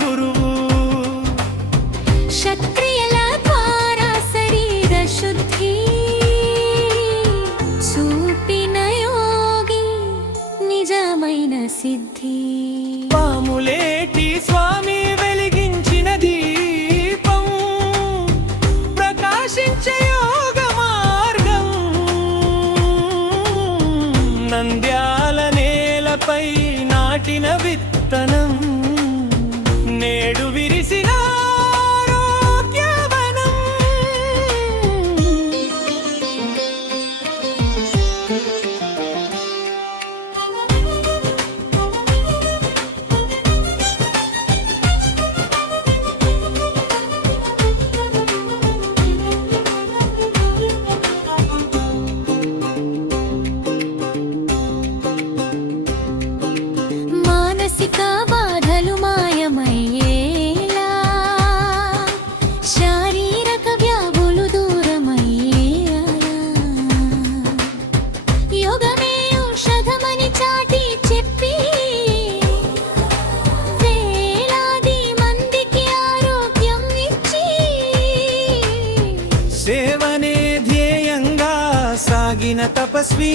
గురువు. క్షత్రియల ద్వారా శరీర శుద్ధి చూపిన యోగి నిజమైన సిద్ధి. పాములేటి స్వామి వెలిగించిన దీపం ప్రకాశించే యోగ మార్గం. నంద్యాల నేలపై నాటిన విత్తనం నేడు విరిసిన ఆరోగ్యవనం. మానసిక బాధలు మాయమయ్యేలా, శారీరక వ్యాధులు దూరమయ్యేలా, యోగమే ఔషధమని చాటి చెప్పి వేలాది మందికి ఆరోగ్యం ఇచ్చి, సేవనే ధ్యేయంగా సాగిన తపస్వి,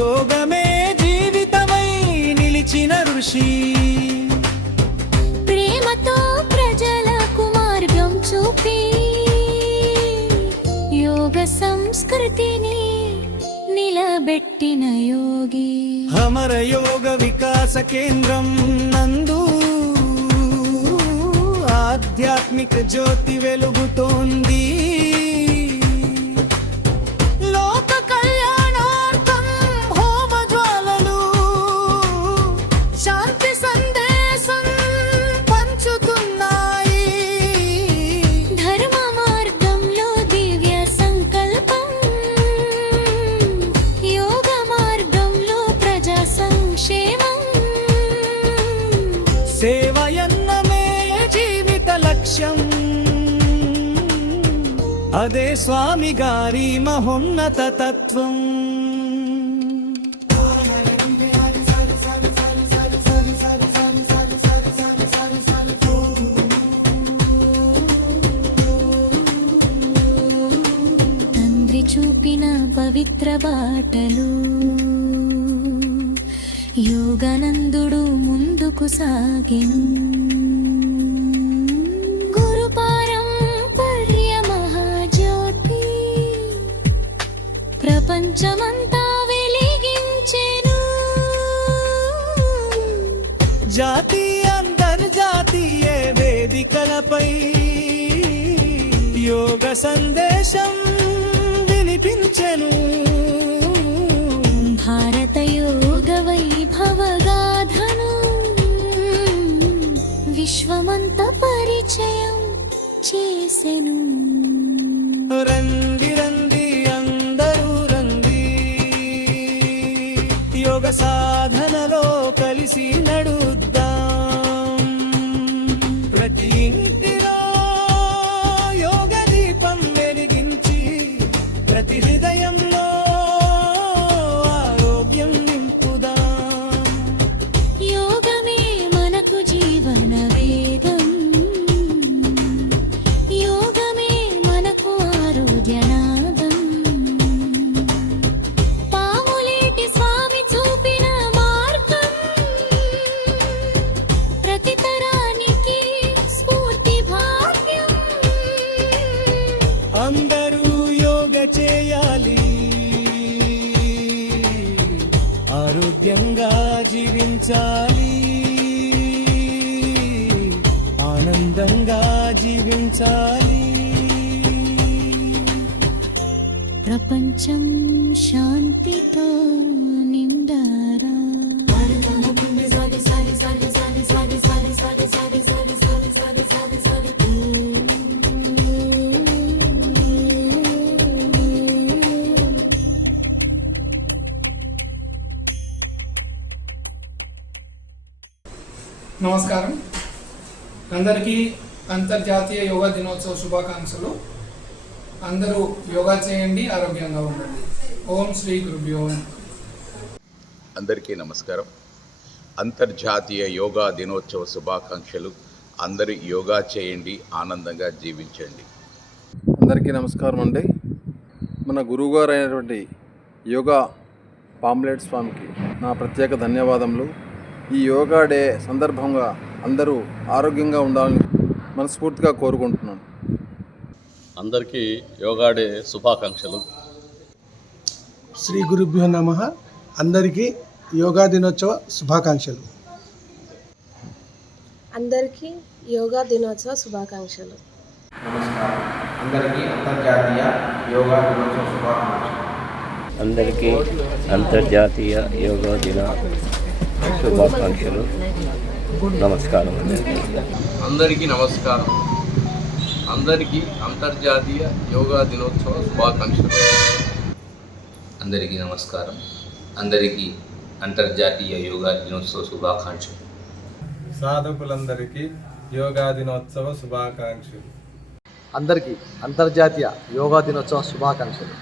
యోగమే జీవితమై నిలిచిన ఋషి. ప్రేమతో ప్రజలకు మార్గం చూపి యోగ సంస్కృతిని నిలబెట్టిన యోగి. అమర యోగ వికాస కేంద్రం నందు ఆధ్యాత్మిక జ్యోతి వెలుగుతోంది. లోక కళ్యాణార్థం హోమ జ్వాలలు శాంతి సందేశం పంచుతున్నాయి. ధర్మ మార్గంలో దివ్య సంకల్పం, యోగ మార్గంలో ప్రజా సంక్షేమం. సేవయన్నమే జీవిత లక్ష్యం, అదే స్వామి గారి మహోన్నత తత్వం. తండ్రి చూపిన పవిత్ర బాటలు యోగానందుడు ముందుకు సాగెను. గురు పారంపర్య మహాజ్యోతి ప్రపంచమంతా వెలిగించెను. జాతీయ అంతర్జాతీయ వేదికలపై యోగ సందేశం వినిపించెను. భారత యోగ వైభవగాథను విశ్వమంతా పరిచయం చేసెను. రండి రండి అందరూ రండి, యోగ సాధనలో కలిసి నడుద్దాం. ప్రతి ఇంటిలో యోగ దీపం వెలిగించి, ప్రతి హృదయంలో ఆరోగ్యం నింపుదాం. యోగమే మనకు జీవన వేగం, యోగమే మనకు ఆరోగ్యనాదం. పాములేటి స్వామి చూపిన మార్గం ప్రతి తరానికి స్ఫూర్తి భాగ్యం. అందరూ యోగ చేయాలి, ఆరోగ్యంగా జీవించాలి, ఆనందంగా జీవించాలి. ప్రపంచం శాంతితో నిండారా. నమస్కారం అందరికీ అంతర్జాతీయ యోగా దినోత్సవ శుభాకాంక్షలు. అందరూ యోగా చేయండి, ఆరోగ్యంగా ఉండండి. ఓం శ్రీ గురుభ్యో. అందరికీ నమస్కారం. అంతర్జాతీయ యోగా దినోత్సవ శుభాకాంక్షలు. అందరూ యోగా చేయండి, ఆనందంగా జీవించండి. అందరికీ నమస్కారం అండి. మన గురువుగారు అయినటువంటి యోగా పాంప్లెట్ స్వామికి నా ప్రత్యేక ధన్యవాదములు. ఈ యోగా డే సందర్భంగా అందరూ ఆరోగ్యంగా ఉండాలని మనస్ఫూర్తిగా కోరుకుంటున్నాను. అందరికీ యోగా డే శుభాకాంక్షలు. శ్రీ గురుభ్యో నమః. అందరికీ యోగా దినోత్సవ శుభాకాంక్షలు. అందరికీ యోగా దినోత్సవ శుభాకాంక్షలు. నమస్కారం. అందరికీ అంతర్జాతీయ యోగా దినోత్సవ శుభాకాంక్షలు. అందరికీ అంతర్జాతీయ యోగా దిన శుభాకాంక్షలు. నమస్కారం. అందరికీ నమస్కారం. అందరికీ అంతర్జాతీయ యోగా దినోత్సవ శుభాకాంక్షలు. అందరికీ నమస్కారం. అందరికీ అంతర్జాతీయ యోగా దినోత్సవ శుభాకాంక్షలు. సాధకులందరికీ యోగా దినోత్సవ శుభాకాంక్షలు. అందరికీ అంతర్జాతీయ యోగా దినోత్సవ శుభాకాంక్షలు.